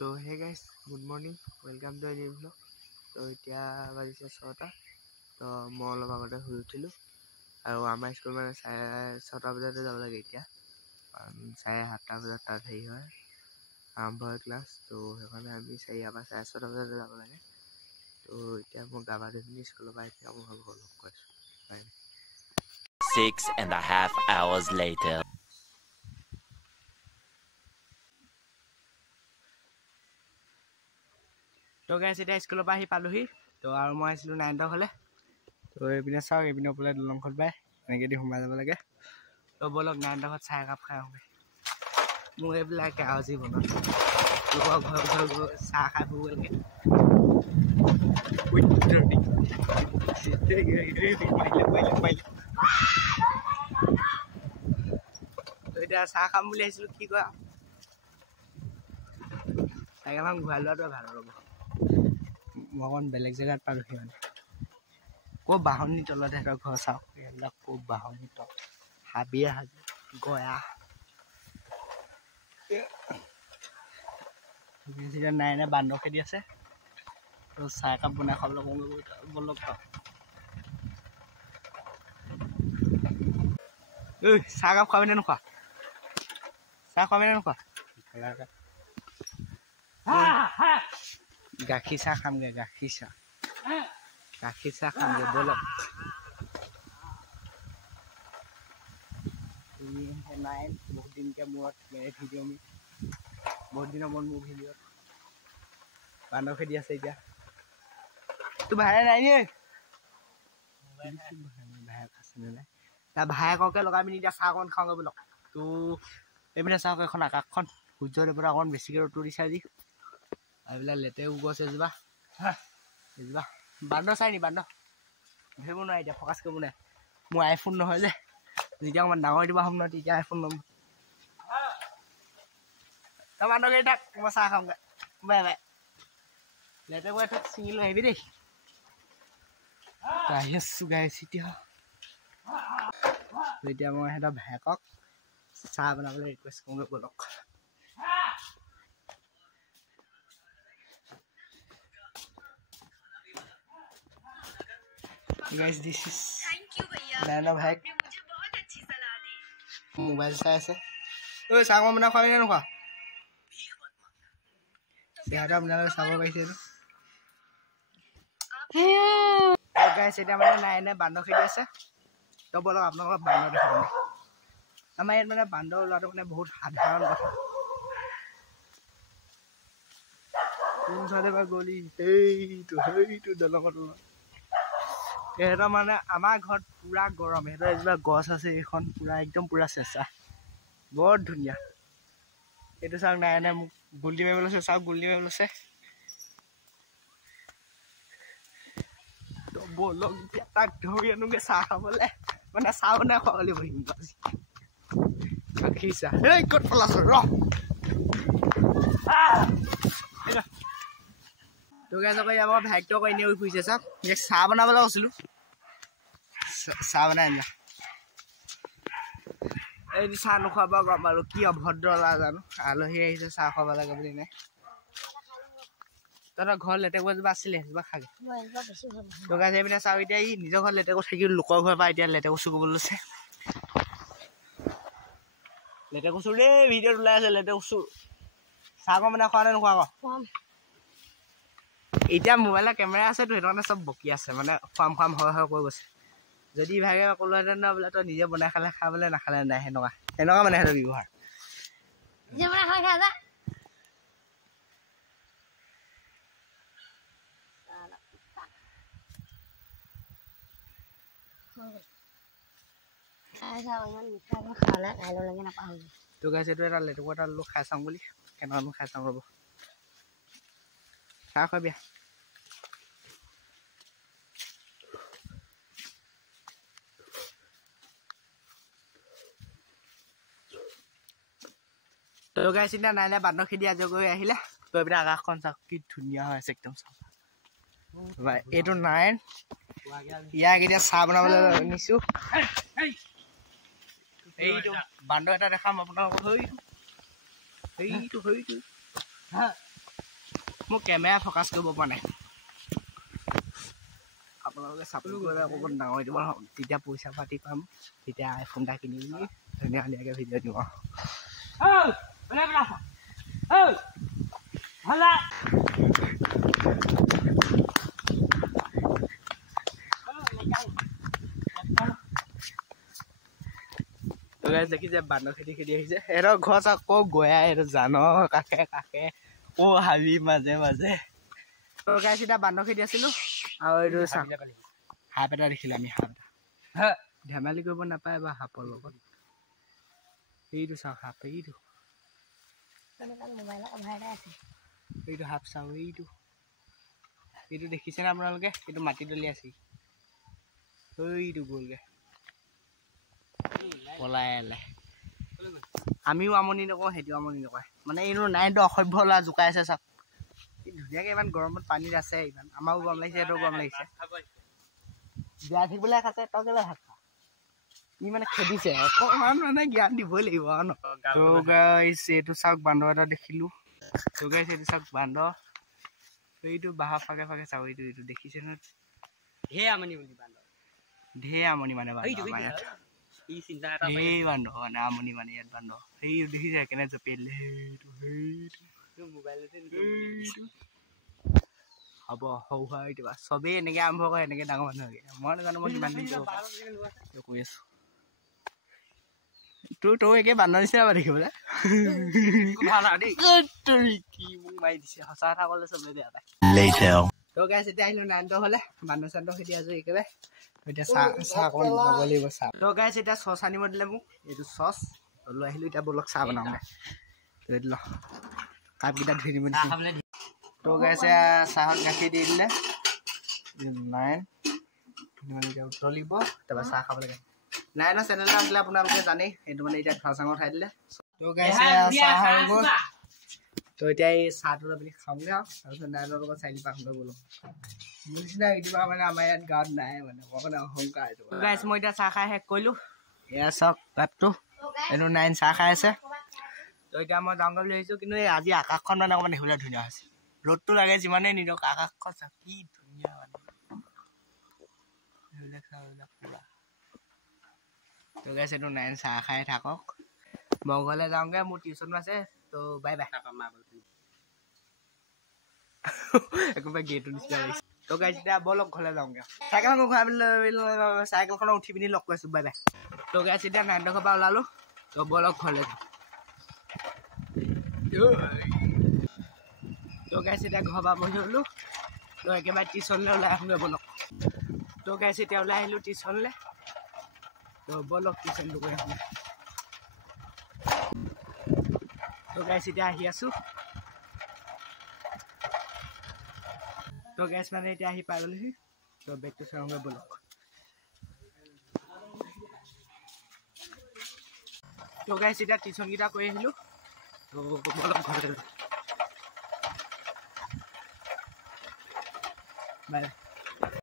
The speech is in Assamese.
তো hey guys good morning welcome to any blog. তো এতিয়া বাজিছে 6টা। তো মই অলপ আগতে শুই উঠিলোঁ আৰু আমাৰ স্কুল মানে 6টা বজাতে যাব লাগে এতিয়া, কাৰণ 7:30 বজাত তাত হেৰি হয় আৰম্ভ হয় ক্লাছ। তো সেইকাৰণে আমি 6:30 বজাতে যাব লাগে। তো এতিয়া মই গা পা ধুই স্কুলৰ পৰা এতিয়া মই ঘৰলৈ গৈ আছোঁ। 6.5 hours later. তো গাইজ এতিয়া স্কুলৰ পৰা আহি পালোহি। তো আৰু মই আহিছিলোঁ 9টা হ'লে। তো এইপিনে চাওক, এইপিনে ওপৰলৈ দলংখন পাই এনেকৈ দি সোমাই যাব লাগে। তো ব'লক 9টা ঘৰত চাহ একাপ খাই আহোঁগৈ। মোৰ এইবিলাকে আৰু জীৱনত লোকৰ ঘৰ গৈ চাহ খাই ফুৰিব লাগে। তো এতিয়া চাহ খাম বুলি আহিছিলোঁ, কি কৰা চাইকেলখন ঘূৰাই লোৱাটোৱে ভাল ৰ'ব। মই অকণ বেলেগ জেগাত পালোহি মানে। ক'ৰ বাঁহনি তলত সিহঁতৰ ঘৰ চাওক, এইবিলাক ক'ৰ বাঁহনি তল, হাবিয়ে হাবি গয়া। নাই বান্দৰ খেদি আছে। তো চাহ একাপ বনাই খাব বলক। ঐ চাহ একাপ খাবি নে নোখোৱা? চাহ খাবি নে নোখোৱা? গাখীৰ চাহ খামগে, গাখীৰ চাহ খামগে বলক। নাই বহুত দিনকে মূৰত ভিডিঅ' বহুত দিনৰ মূৰত মোৰ ভিডিঅ'ত বান্দৰ খেদি আছে। এতিয়া তোৰ ভাইৰে নাই নে? ভায়েক আছেনে নাই? তাৰ ভায়েককে লগাই পিনি এতিয়া চাহ অকণ খাওঁগৈ বলক। তো এইপিনে চাওক, এখন আকাশখন সূৰ্যদেৱতা অকণ বেছিকৈ ৰ'দটো দিছে আজি। এইবিলাক লেতেকু গছ এজোপা বান্দৰ চাই নি? বান্দৰ ধৰিব নোৱাৰে এতিয়া, ফ'কাচ কৰিব নোৱাৰে। মোৰ আইফোন নহয় যে, যেতিয়া অকণমান ডাঙৰ দিব হ'ম নহয় তেতিয়া আইফোন ল'ম। তই বান্দৰ কেইটা থাক, মই চাহ খাওঁগৈ। Bye bye. লেতেকু এটা ছিঙি লৈ আহিবি দেই। আহি আছোঁ গাইছ এতিয়া মই সিহঁতৰ ভায়েকক চাহ বনাবলৈ ৰিকুৱেষ্ট কৰোঁগৈ বলক। Guys, this is Nana Vaiko. Mobile চাই আছে। ঐ চাহ অকণ বনাই খোৱাবি নে নোখোৱা? চেহেৰা আপোনালোকে চাব পাৰিছে এইটো। গাইছ এতিয়া মানে নাই বান্দৰ খেদি আছে। তো বলক আপোনালোকক বান্দৰ দেখাম। আমাৰ ইয়াত মানে বান্দৰ ওলোৱাটো মানে বহুত সাধাৰণ কথা। কোনফালে বা গলি সেইটো দলঙৰ তলত। সিহঁতৰ মানে আমাৰ ঘৰত পুৰা গৰম। সিহঁতৰ এজোপা গছ আছে, এইখন পুৰা একদম পুৰা চেঁচা, বৰ ধুনীয়া। এইটো চাওক, নাই মোক গুল্টি মাৰিব লৈছে। চাওক গুল্টি মাৰিব লৈছে। তো বলক এতিয়া তাক ধৰি আনোগৈ চাহ খাবলৈ। মানে চাহ বনাই খাবলৈ বহিম আজি। গাখীৰ চাহ। এই ক'ত পলাইছ ৰ। তো গাইছ আকৌ ইয়াৰ পৰা ভাইকটো আকৌ এনেই ফুৰিছে। চাওক, ইয়াক চাহ বনাবলৈ কৈছিলোঁ, চাহ বনাই আনিলা। এইটো চাহ নোখোৱাব গম বাৰু, কি অভদ্ৰ ল'ৰা জানো। আলহী আহিছে চাহ খুৱাব লাগে বুলি নাই। তহঁতৰ ঘৰত লেতেকু এজোপা আছিলে, সেইজোপা খাগে। তো গাইছ এইপিনে চাওক, এতিয়া ই নিজৰ ঘৰত লেতেকু থাকি লোকৰ ঘৰৰ পৰা এতিয়া লেতেকু চুবলৈ লৈছে। লেতেকু চুৰ দেই, ভিডিঅ'ত ওলাই আছে লেতেকু চুৰ। চাহ অকণ বনাই খোৱা নে নোখোৱা আকৌ? এতিয়া মোবাইলৰ কেমেৰা আছেতো, সেইটো কাৰণে চব বকি আছে, মানে খুৱাম হয় কৈ গৈছে। যদি ভাগে ক'লোহেঁতেন ন বোলে তই নিজে বনাই খালে খা, বোলে নাখালে নাই। সেনেকুৱা মানে সিহঁতৰ ব্যৱহাৰ। তো গাইছ এইটো এটা লেতেকু এটা ল'লো, খাই চাওঁ বুলি। কেনেকুৱানো খাই চাওঁ ৰ'ব। চাহ খুৱাবি। তো গাইছ এতিয়া নাই বান্দৰ খেদি আজৰি কৰি আহিলে। তো এইপিনে আকাশখন চাওক, কি ধুনীয়া হৈ আছে একদম চাওক। এইটো নাই, ইয়াক এতিয়া চাহ বনাবলৈ নিছোঁ। এইটো বান্দৰ এটা দেখাম আপোনালোকক। সেইটো মোক কেমেৰা ফ'কাছ কৰিব পৰা নাই আপোনালোকে চাপোৰ্ট কৰিলে অকণমান ডাঙৰ দিব তেতিয়া পইচা পাতি পাম তেতিয়া আইফোন এটা কিনি ধুনীয়া ধুনীয়াকৈ ভিডিঅ' দিম দেখিছে বান্দৰ খেতি আহিছে সিহঁতৰ ঘৰ আকৌ গয়াই এইটো জানো কাষে কাষে হাবি মাজে মাজে চিধা বান্দৰ খেতি আছিলো আৰু এইটো সাপ এটা দেখিলে আমি সাপ এটা ধেমালি কৰিব নাপায় বা সাপৰ লগত এইটো চাওক সাপ এইটো সাপ চাওক এইটো দেখিছেনে আপোনালোকে এইটো মাটি তলি আছে এইটো গ'লগে পলাই আমিও আমনি নকওঁ সেইটোও আমনি নকৰে মানে এইটো নাইনটো অসভ্য ল'ৰা জোকাই আছে চাওক ধুনীয়াকৈ ইমান গৰমত পানীত আছে ইমান আমাৰো গৰম লাগিছে সিহঁতৰো গৰম লাগিছে জীয়াই থাকিবলৈ আছে তই কেলৈ ভাত খা ই মানে খেদিছে অকণমান মানে জ্ঞান দিবই লাগিব এইটো চাওক বান্দৰ এটা দেখিলো এইটো চাওক বান্দৰ এইটো বাঁহৰ ফাকে ফাকে চাওক এইটো দেখিছে নহয় ঢেৰ আমনি মানে আমাৰ ইয়াত বান্দৰ মানে আমনি মানে ইয়াত বান্দৰ সেই দেখিছে কেনে জপিয়াই হ'ব সৰু হোৱা কেতিয়াবা চবেই এনেকৈ আৰম্ভ কৰে এনেকৈ ডাঙৰ মানুহ মই নাজানো মই কিমান দিন কৈ আছো তোৰ একে বান্দৰ নিচিনা বা দেখিবলৈ কি মোক মাৰি দিছে সঁচা কথা ক'লে চবেই বেয়া পায় তো গাইছ এতিয়া আহিলো নাইনটো হ'লে বান্দৰ চান্দৰ খেতি আছো একেবাৰে এতিয়া চাহ অকণ ল'ব লাগিব চাহ তো গাইছ এতিয়া চচ আনিব দিলে মোক এইটো চচ লৈ আহিলো এতিয়া বলক চাহ বনাওঁগে এইটো ল কাপকেইটা ধুই দিব তো গাইছে চাহত গাখীৰ দি দিলে নাইন উতলিব তাৰপৰা চাহ খাব লাগে নাইনৰ চেনেল আছিলে আপোনালোকে জানেই সেইটো মানে এতিয়া খাওঁ চাঙৰ উঠাই দিলে তো গাইছে চাহ হৈ গ'ল তো এতিয়া এই চাহটো আপুনি খাওঁগে আৰু তাৰপিছত নাইনৰ লগত চাইলি পাখলৈ গ'লো মোৰ নিচিনা ইউটিউবাৰ মানে আমাৰ ইয়াত গাঁৱত নাই মানে অকণমান অহংকাৰ এইটো গাইছ মই এতিয়া চাহ খাই শেষ কৰিলোঁ এয়া চাওক কাপটো এইটো নাইন চাহ খাই আছে তো এতিয়া মই যাওঁগৈ বুলি ভাবিছোঁ কিন্তু এই আজি আকাশখন মানে অকণমান দেখিবলৈ ধুনীয়া হৈছে ৰ'দটো লাগে যিমানেই নিদিয়ক আকাশখন চাওক কি ধুনীয়া মানে সেইবিলাক চাওক পুৰা তো গাইছ এইটো নাইন চাহ খাই থাকক মই ঘৰলৈ যাওঁগৈ মোৰ টিউশ্যনো আছে তো বাই বাই একোবাৰে গেটৰ নিচিনা লাগিছে তো গাইছ এতিয়া ব'লক ঘৰলৈ যাওঁগৈ চাইকেলখন ঘূৰাই পিনি চাইকেলখনত উঠি পিনি লগ কৰিছোঁ বাই বাই তো গাইছ এতিয়া নাইনৰ ঘৰৰ পৰা ওলালোঁ তো ব'লক ঘৰলৈ যাওঁ তো গাইছ এতিয়া ঘৰৰ পৰা বহি হ'লোঁ তো একেবাৰে টিউশ্যনলৈ ওলাই আহোঁগৈ ব'লক তো গাইছ এতিয়া ওলাই আহিলোঁ টিউশ্যনলৈ তো ব'লক টিউশ্যনটো কৰি আহোঁ তো গাইছ এতিয়া আহি আছোঁ তো গাইছ মানে এতিয়া আহি পাই গ'লোহি তো বেগটো চাওঁগৈ ব'লক তো গাইছ এতিয়া টিউশ্যনকেইটা কৰি আহিলোঁ তো ব'লক ঘৰলৈ বাই